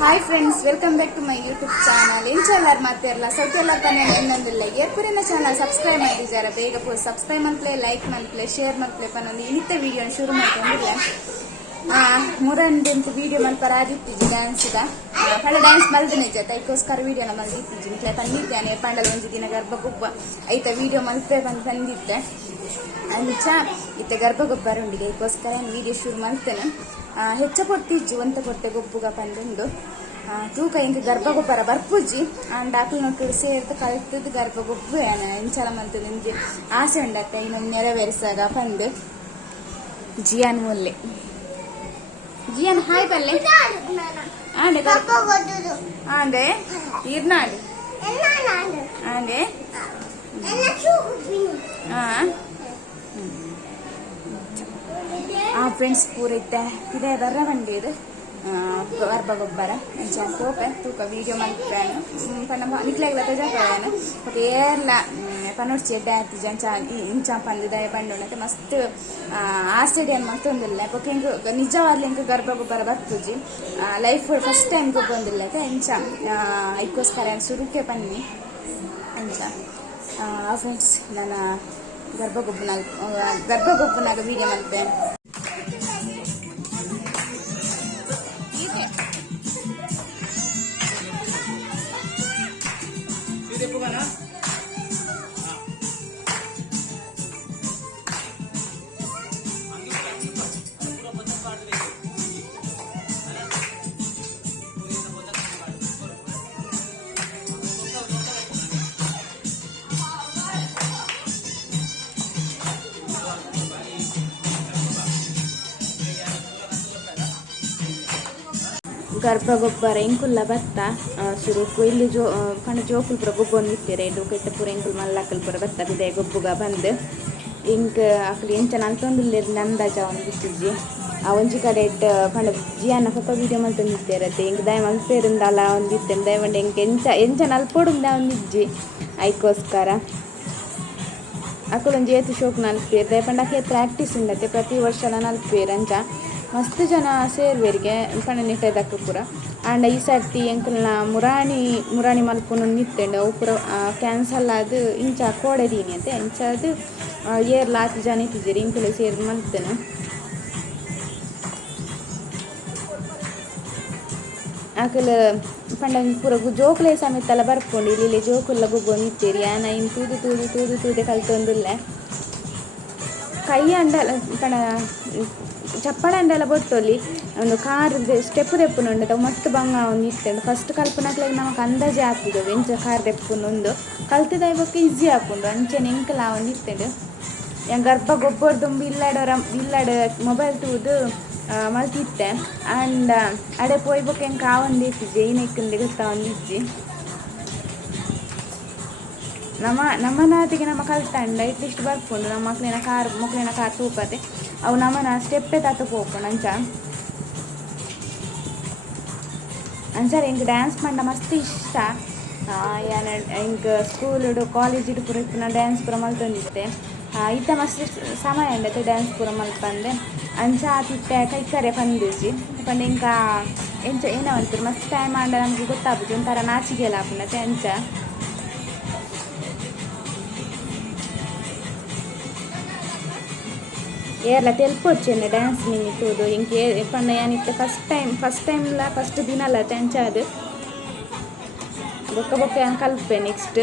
Hi friends, welcome back to my YouTube channel. ಎಂಚೆಲ್ಲಾರು ಮಾತಾರಲ್ಲ ಸೌತೆಲ್ಲ ತಾನೇ ಇನ್ನೊಂದಿಲ್ಲ ಏರ್ಪುರಿನ ಚಾನಲ್ ಸಬ್ಸ್ಕ್ರೈಬ್ ಮಾಡಿದ್ದಾರೆ. ಬೇಗ ಸಬ್ಸ್ಕ್ರೈಬ್ ಮಲ್ಪಲೆ, ಲೈಕ್ ಮಲ್ಪಲೆ, ಶೇರ್ ಮಲ್ಪಲೆ ಪನ್ನೊಂದು ಇನಿತ್ತ ವಿಡಿಯೋ ಶುರು ಮಾಡ್ಕೊಂಡಿಲ್ಲ. ಮೂರಂಟು ವಿಡಿಯೋ ಮಲ್ಪರ ಆದಿತ್ತೀಜಿ ಡ್ಯಾನ್ಸ್ಗ ಪಂಡ ಡ್ಯಾನ್ಸ್ ಮಲ್ದು ನಿಜ ಅದಕ್ಕೋಸ್ಕರ ವಿಡಿಯೋನ ಮಲ್ದಿತ್ತೀಜಿ ಇಟ್ಲೆ ತಂದಿದ್ದೇನೆ. ಪಂಡಲ ಒಂದು ದಿನ ಗರ್ಭಗೊಬ್ಬ ಐತ ವಿಡಿಯೋ ಮಲ್ಪೆ ಬಂದು ತಂದಿದ್ದೆ. ಅಂಚ ಇತ್ತ ಗರ್ಭಗೊಬ್ಬರ ಉಂಡಿಗೆ ಅದಕ್ಕೋಸ್ಕರ ವಿಡಿಯೋ ಶುರು ಮಾಡ್ತೇನೆ. ಹೆಚ್ಚ ಕೊಟ್ಟಿಜ್ಜಿ ಒಂತ ಕೊಟ್ಟೆ ಗೊಬ್ಬುಗ ಪಂದುಂಡು ತೂಕ ಇಂಕ ಗರ್ಭಗೊಬ್ಬರ ಬರ್ಪುಜ್ಜಿ ಅಂಡ್ ಆಕಳು ನೋಟ್ಟು ಸೇರ್ದು ಕಲ್ತದ್ದು ಗರ್ಭಗೊಬ್ಬು ಇಂಚಲ ಮಂತು ನಿಮ್ಗೆ ಆಸೆ ಉಂಡತ್ತ ಇನ್ನೊಂದು ನೆರವೇರಿಸಾಗ ಪಂದು ಜಿಯಾನ್ ಮುಲ್ಲೆ ಜಿಯಾನ್ ಹಾಯ್ ಬಲ್ಲೆ ಆಂಡೆ ಆಂಡೆ ಇರ್ನಾಡು ಆಂಡೆ ಫ್ರೆಂಡ್ಸ್ ಪೂರೈತೆ ಇದೇ ಬರ್ರ ಬಂಡಿ ಇದು ಗರ್ಭಗೊಬ್ಬರ ತೋಪೆ ತೂಕ ವಿಡಿಯೋ ಮಾಡ್ತಾನು ಪನ್ನ ನಿಕ್ಲಾಗಲ ತಜಾಪನು ಮತ್ತೆ ಏರ್ಲ ಪನೋಡ್ಚಿ ಎಡ್ಡೆ ಆಯ್ತು ಜಂಚ ಇಂಚ ಪಂದು ದಯ ಬಂಡು ಮಸ್ತ್ ಆಸೆಡಿ ಅನ್ ಮತ್ತೊಂದಿಲ್ಲ ಪಕ್ಕೆ ಹಿಂಗೆ ನಿಜವಾಗ್ಲಿ ಹಿಂಗೆ ಗರ್ಭಗೊಬ್ಬರ ಬರ್ತುಜಿ ಲೈಫ್ ಫಸ್ಟ್ ಟೈಮ್ ಗೊಬ್ಬೊಂದಿಲ್ಲ ಇಂಚ ಅದಕ್ಕೋಸ್ಕರ ಸುರುಕೆ ಬನ್ನಿ ಅಂಚ ಫ್ರೆಂಡ್ಸ್ ನಾನು ಗರ್ಭಗೊಬ್ಬನಾಗ ವಿಡಿಯೋ ಮಾಡ್ತೇನೆ. ಗರ್ಭಗೊಬ್ಬರ ಎಂಕುಲ್ಲ ಬತ್ತ ಸುರುಕು ಇಲ್ಲಿ ಪಂಡ ಜೋಕುಲ್ ಪುರ ಗೊಬ್ಬೊಂದು ಇತ್ತೀರ ಇದು ಕೈತ ಪೂರ ಎಂಕುಲ್ ಮಲ್ಲಕ್ಕಲ್ ಪುರ ಬತ್ತ ಬಿದೆ ಗೊಬ್ಬುಗ ಬಂದು ಇಂಕ್ ಅಕ್ಲಿ ಎಂಚನ ಅಂತೊಂದುಲ್ಲೇರು ನಂದಾಜ ಒಂದು ಬಿತ್ತಿಜ್ಜಿ ಆ ಒಂಜಿ ಕಡೆ ಇಟ್ಟು ಪಂಡ ಜಿಯನ್ನ ಪಪ್ಪ ವೀಡಿಯೋ ಮಲ್ತೊಂದಿತ್ತೇರತ್ತೆ ಇಂಕ್ ದಯ ಮಲ್ಪೇರಿಂದಲ್ಲ ಒಂದಿತ್ತೇನೆ ದಯವಂಡ ಇಂಕ ಎಂಚನ ಅಲ್ಪೋಡುಂದ ಒಂದಿಜ್ಜಿ ಅದಕ್ಕೋಸ್ಕರ ಅಕ್ಕಳೊಂದು ಏತು ಶೋಕ್ ನಲ್ಪೇರು ದಯಪಂಡ ಅಕ್ಕೆ ಪ್ರಾಕ್ಟೀಸ್ ಉಂಡತ್ತೆ ಪ್ರತಿ ವರ್ಷ ನಲ್ಪೇರು ಅಂಚ ಮಸ್ತ್ ಜನ ಸೇರ್ವೇರಿಗೆ ಪಂಡ ನಿಟ್ಟದಕ್ಕೆ ಪೂರ ಆಂಡ ಈ ಸರ್ತಿ ಎಂಕಲ್ನ ಮುರಾಣಿ ಮಲ್ಪುನ ನಿತ್ತಂಡು ಅವು ಪೂರ ಕ್ಯಾನ್ಸಲ್ ಅದು ಇಂಚ ಕೋಡದೀನಿ ಅಂತ ಇಂಚ ಅದು ಏರ್ ಲಾತಿ ಜನ ಇತ್ತಿದ್ದೀರಿ ಇಂಕಲು ಸೇರಿ ಮಲ್ತೇನೆ. ಆಕಲು ಪಂಡ ಪೂರ ಜೋಕುಲೆ ಸಮೇತ ಎಲ್ಲ ಬರ್ಕೊಂಡು ಇಲ್ಲಿ ಜೋಕುಲ್ಲ ಗೊಬ್ಬೊಂದು ಇತ್ತೀರಿ ಆನ ಇನ್ನು ತೂದು ಕಲ್ತೊಂದಿಲ್ಲ ಕೈ ಅಂಡಲ ಪಂಡ ಚಪ್ಪಳ ಅಂಡೆಲ್ಲ ಬೊಟ್ಟೊಲಿ ಒಂದು ಕಾರ್ ಸ್ಟೆಪ್ ತೆಪ್ಪುನುಂಡು ಅವು ಮಸ್ತ್ ಬಂಗ ಒಂದು ಇತ್ತಂಡು ಫಸ್ಟ್ ಕಲ್ಪನಾಕ್ಲಾಗ ನಮಗೆ ಅಂದಾಜೆ ಹಾಕಿದ್ದೆವು ಎಂಚ ಕಾರ್ ತೆಪ್ಪುನೊಂದು ಕಲ್ತಿದ ಇವಕ್ಕೆ ಈಸಿ ಹಾಕೊಂಡು ಅಂಚೆನೆ ಎಂಕಲ ಒಂದು ಇತ್ತಂಡು ಗರ್ಭ ಗೊಬ್ಬರದುಂಬು ಇಲ್ಲಾಡ ಮೊಬೈಲ್ ತೂದು ಮಲ್ತಿತ್ತೆ ಆ್ಯಂಡ್ ಅಡೆ ಪೋಯ್ಬೇಕು ಹೆಂಗೆ ಕಾವೊಂದು ಇತ್ತಿದ್ದೆ ಏನಕ್ಕೆ ಗೊತ್ತಾ ಒಂದು ಇಜ್ಜಿ ನಮ್ಮ ನಾತಿಗೆ ನಮ್ಮ ಕಲ್ತಂಡ ಇಟ್ಲಿಷ್ಟು ಬರ್ಕೊಂಡು ನಮ್ಮ ಮಕ್ಳಿನ ಕಾರ್ ತೂಪತ್ತೆ ಅವು ನಮ್ಮನ ಸ್ಟೆಪ್ಪೇ ತತ್ತು ಹೋಗ್ಕೊಂಡು ಅಂಚಾರ ಹಿಂಗೆ ಡ್ಯಾನ್ಸ್ ಮಂಡ ಮಸ್ತ್ ಇಷ್ಟ ಹಿಂಗೆ ಸ್ಕೂಲು ಕಾಲೇಜಿಡು ಪೂರ ಇಪ್ಪು ಡ್ಯಾನ್ಸ್ ಪೂರ ಮಲ್ತೊಂದಿತ್ತೆ ಇತ್ತ ಮಸ್ತ್ ಸಮಯ ಉಂಡತ್ತೆ ಡ್ಯಾನ್ಸ್ ಪೂರ ಮಲ್ಪಂದೆ ಅಂಚ ಆತಿತ್ತೆ ಕೈಕರೆ ಪಂದಿಸಿ ಪಂಡ ಇಂಕ ಎಂಚ ಏನೋ ಅಂತಾರೆ ಮಸ್ತ್ ಟೈಮ್ ಆಂಡ ನಮಗೆ ಗೊತ್ತಾಗ್ಬಿಟ್ಟು ಒಂಥರ ನಾಚಿಗೆಲ್ಲ ಹಾಕೊಂಡತ್ತೆ ಅಂಚ ಏರ್ಲ ತೆಲ್ಪೊಡ್ಚೆಂದು ಡ್ಯಾನ್ಸ್ ನಿಂತುದು ಇಂಕೆ ಪಂಡ ಏನಿತ್ತು ಫಸ್ಟ್ ದಿನ ಅಲ್ಲ ತೆಂಚ ಅದು ಬೊಕ್ಕ ಕಲ್ಪೆ ನೆಕ್ಸ್ಟ್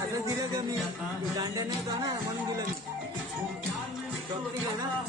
असं दिलं का मी दांड्या नाही का ना म्हणून दिलं मी शॉपिंग आहे ना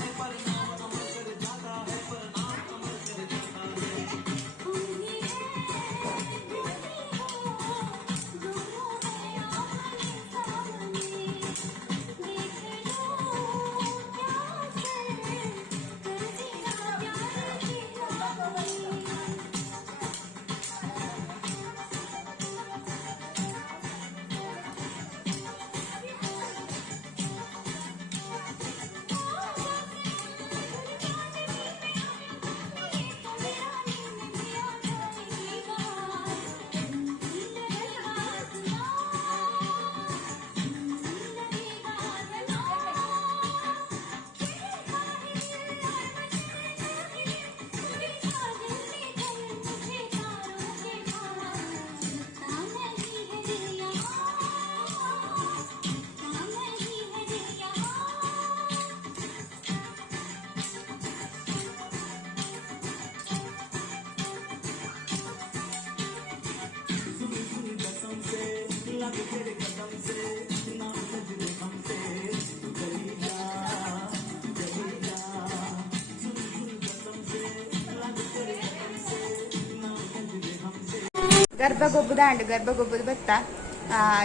ಗರ್ಭಗೊಬ್ಬದ ಅಂಡ್ ಗರ್ಭಗೊಬ್ಬದ ಬತ್ತ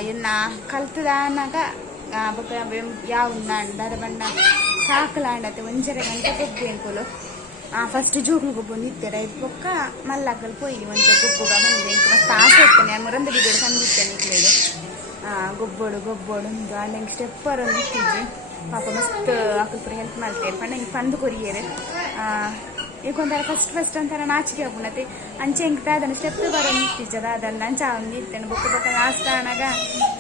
ಎನ್ನ ಕಲ್ತದಾನಾಗ ಬೊಕ ಯಾವ ದರ ಬಣ್ಣ ಸಾಕಲಾಂಡತೆ ಒಂಜರೆ ಗಂಟೆ ಗೊಬ್ಬು ಎಂಕುಲು ಫಸ್ಟ್ ಜೋಗ್ಲು ಗೊಬ್ಬ ನಿತ್ತೇರ ಇಪ್ಪಕ್ಕ ಮಲ್ಲಕ್ಕಲ್ ಪೋಯಿ ಒಂಚ ಗೊಬ್ಬಗ ಬಂದೆ ಇಂಕ ಮಸ್ತ್ ಆಸೆ ಇರ್ತೇನೆ ನಾನು ಮುರಂದ ಬಿದ್ದೋಡು ಕಂದಿತ್ತೇನೆ ಇಕ್ಲೇದು ಗೊಬ್ಬೋಡು ನಂಗೆ ಸ್ಟೆಪ್ಪರ್ ಒಂದು ಇಟ್ಟಿದ್ದೆ ಪಾಪ ಮಸ್ತ್ ಆಕಲ್ ಪುರ ಹೆಲ್ಪ್ ಮಾಡ್ತೇನೆ ಪಂಡ ಹಿಂಗೆ ಪಂದು ಕೊರಿಯೇರು ಈಗ ಒಂಥರ ಫಸ್ಟ್ ಒಂಥರ ನಾಚಿಕೆ ಆಗ್ಬಿಡತ್ತೆ ಅಂಚೆ ಹೆಂಗೆ ಅದನ್ನು ಸ್ಟೆಪ್ ಬರೋದು ನಿಂತಿದ್ದದ ಅದನ್ನು ಅಂಚ ಒಂದು ನಿಲ್ತೇನೆ ಬೊಕ್ಕ ಲಾಸ್ಟ್ ಆನಾಗ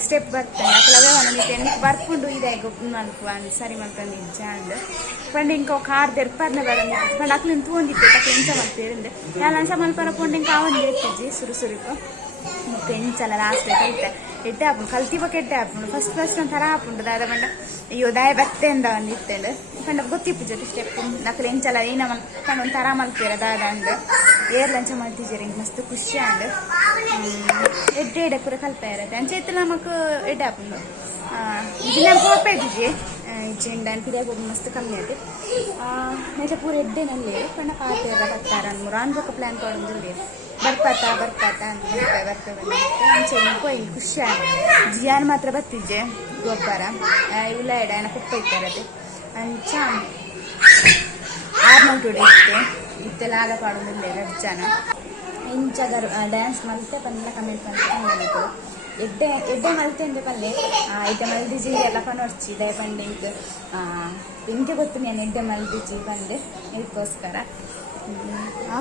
ಸ್ಟೆಪ್ ಬರ್ತೇನೆ ಅಕ್ಲವೇ ಒಂದು ನಿಂತೇನೆ ಬರ್ಕೊಂಡು ಇದೆ ಗೊಬ್ಬ ಮಲ್ಪ ಒಂದು ಸರಿ ಮಲ್ಪ ನಿಜ ಅಂದು ಪಂಡ ಇಂಕ ಕಾರ್ ದೆರ್ಪರ್ನ ಬರೋ ನಿಂತಿದ್ದು ಪಂಡ ಅಕ್ಲಿನ ತೂಂದಿತ್ತೆ ಅಕ್ಕ ಎಂಚ ಮಲ್ಪೇರಿಂದು ನಾನು ಅಂಚ ಮಲ್ಪರ ಪೊಂಡ ಇಂಕ ಅವನ್ ಎತ್ತಿಜ್ಜಿ ಸುರುಕು ಮುಕ್ಕ ಎಂಚಲ್ಲ ಲಾಸ್ಟ್ ಕಲಿತೆ ಎಡ್ಡೆ ಹಾಕೊಂಡು ಕಲ್ತಿವಾಗ ಎಡ್ಡೆ ಹಾಕೊಂಡು ಫಸ್ಟ್ ಒಂಥರ ಹಾಕೊಂಡು ದಾದ ಪಂಡ ಅಯ್ಯೋ ದಾಯ ಬತ್ತೆ ಅಂದ ಒಂದು ಇತ್ತೇಂಡು ಪಂಡ ಗೊತ್ತಿಪ್ಪು ಜೊತೆ ಸ್ಟೆಪ್ ನಕಲು ಎಂಚಲ್ಲ ಏನ ಪಂಡ ಒಂಥರ ಮಲ್ಪೇರ ದಾದ ಅಂದು ಏರ್ಲಂಚ ಮಾಡ್ತಿದ್ದೀರಿ ಹಿಂಗೆ ಮಸ್ತ್ ಖುಷಿ ಅಂಡು ಎಡ್ಡೆ ಪೂರ ಕಲ್ಪ ಇರತ್ತೆ ಅಂಚೆ ಇತ್ತು ನಮಕ್ ಎಡ್ಡೆ ಹಾಕೊಂಡು ಇದನ್ನ ಪೋಪ ಇದ್ದಿದ್ದೆ ಚೆಂಡನ್ ಪಿರಿಯಾಗ ಹೋಗಿ ಮಸ್ತ್ ಕಮ್ಮಿ ಆಯ್ತು ನೆಜ ಪೂರ ಎಡ್ಡೆನಲ್ಲಿ ಪಂಡ ಪಾತೆರ ಬರ್ತಾರ ಮೂರು ಅನ್ಬೇಕು ಪ್ಲ್ಯಾನ್ ತೊಗೊಂಡು ಬರ್ಪಾತ ಅಂತ ಬರ್ತೇವೆ ಅಂಚೆ ಕೊಯ್ ಖುಷಿ ಆಯ್ತು ಜಿಯಾನ್ ಮಾತ್ರ ಬರ್ತಿದ್ದೆ ಗೊಬ್ಬರ ಇಲ್ಲ ಎಡ ಏನ ಕುಪ್ಪ ಇತ್ತಾರದು ಅಂಚ 6 ಟುಡೆ ಇತ್ತೆಲ್ಲ ಆಗ ಪಾಡೋದಿಲ್ಲ ರಜ್ಜಾನ ಇಂಚ ಡ್ಯಾನ್ಸ್ ಮಲ್ತೆ ಪನ್ನೆಲ್ಲ ಕಮೆಂಟ್ ಮಾಡ್ತಾರೆ ಎಡ್ಡೆ ಮಲ್ತೆ ಅಂದೆ ಪಲ್ಲೆ ಐತೆ ಮಲ್ದಿಜಿ ಎಲ್ಲ ಪನೋರ್ಚಿ ದಯ ಪಂಡೆ ಇದು ನಿಮಗೆ ಗೊತ್ತು ನಾನು ಎಡ್ಡೆ ಮಲ್ದಿಜಿ ಬಂದೆ ಇದಕ್ಕೋಸ್ಕರ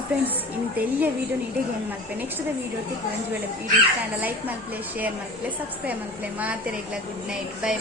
ಫ್ರೆಂಡ್ಸ್ ಇಂಥ ಎಲ್ಲ ವೀಡಿಯೋ ಇಡೀಗೆ ಏನು ಮಾಡ್ತೇನೆ ನೆಕ್ಸ್ಟ್ ವೀಡಿಯೋ ಒಂದು ವೇಳೆ ವೀಡಿಯೋ ಇಷ್ಟ ಲೈಕ್ ಮಾಡ್ತಲೇ ಶೇರ್ ಮಾಡ್ತಲೇ ಸಬ್ಸ್ಕ್ರೈಬ್ ಮಾಡ್ತಲೇ ಮಾತೇ ಗುಡ್ ನೈಟ್ ಬೈ